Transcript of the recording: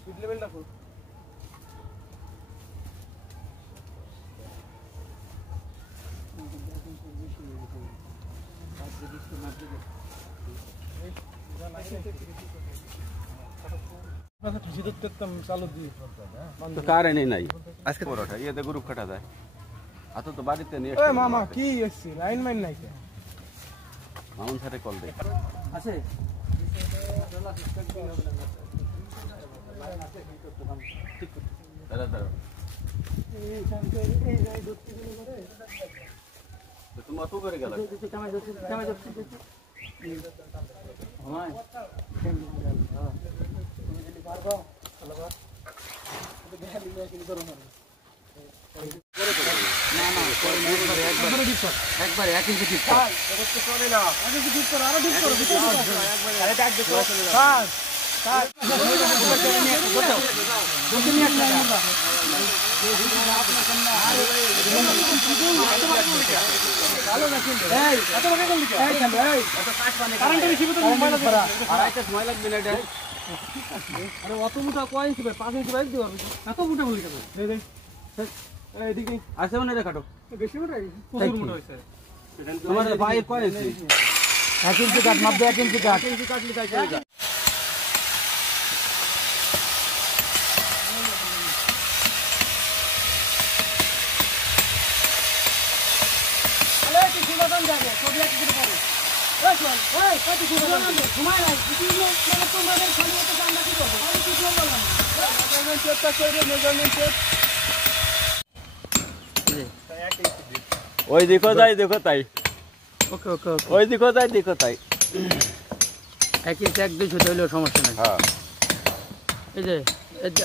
Speed level রাখো। কারেন্টই নাই আজকে পরোটা ইয়েতে গ্রুপ কাটা যায় আত তো বাড়িতে নিয়ে এ মামা কি এসছি লাইন মাইন নাই কে মামুন স্যারে কল দে আছে দাঁড়া দাঁড়া এই শান্তি এই যাই দত্তি গুলো করে তুমি অত করে গেল কামাই দত্তি আমায় তুমি যদি পারবা চলো বা তো দেখা দিলে কি করব না না একবার এক ইঞ্চি ঠিক কর এটা তো করে না আগে ঠিক করো আরো ঠিক করো আরে ডাক দেখো স্যার স্যার ভালো না কিন্তু এই এত বড় কোন দিকে এই কেন এই এত কাট মানে কারেন্ট বেশি তো মোবাইল ধরা আর একটা সময় লাগবে না এটা আরে অত মোটা কয় ইঞ্চি ভাই 5 ইঞ্চি বাইক দিও আপনি এত মোটা বলি কেন দে দে এই দিকে আছে মানে রে কাটো বেশি মোটা প্রচুর মোটা হইছে তোমার ভাই কয় ইঞ্চি 1 ইঞ্চি কাট মাপ দে 1 ইঞ্চি কাট 1 ইঞ্চি কাট লিখাই যায় যাবে ছবি এক দিতে পারে ওই চল ওই কত সুন্দর ঘুমায় না কিছু মানে তোমাদের খালি তো আমরা কি করব আমি কিছু বললাম মেজারমেন্ট চেকটা করে মেজারমেন্ট চেক ওই দেখো তাই ওকে ওকে ওই দেখো তাই এক ইঞ্চি এক দুই হইলেও সমস্যা নাই হ্যাঁ এই যে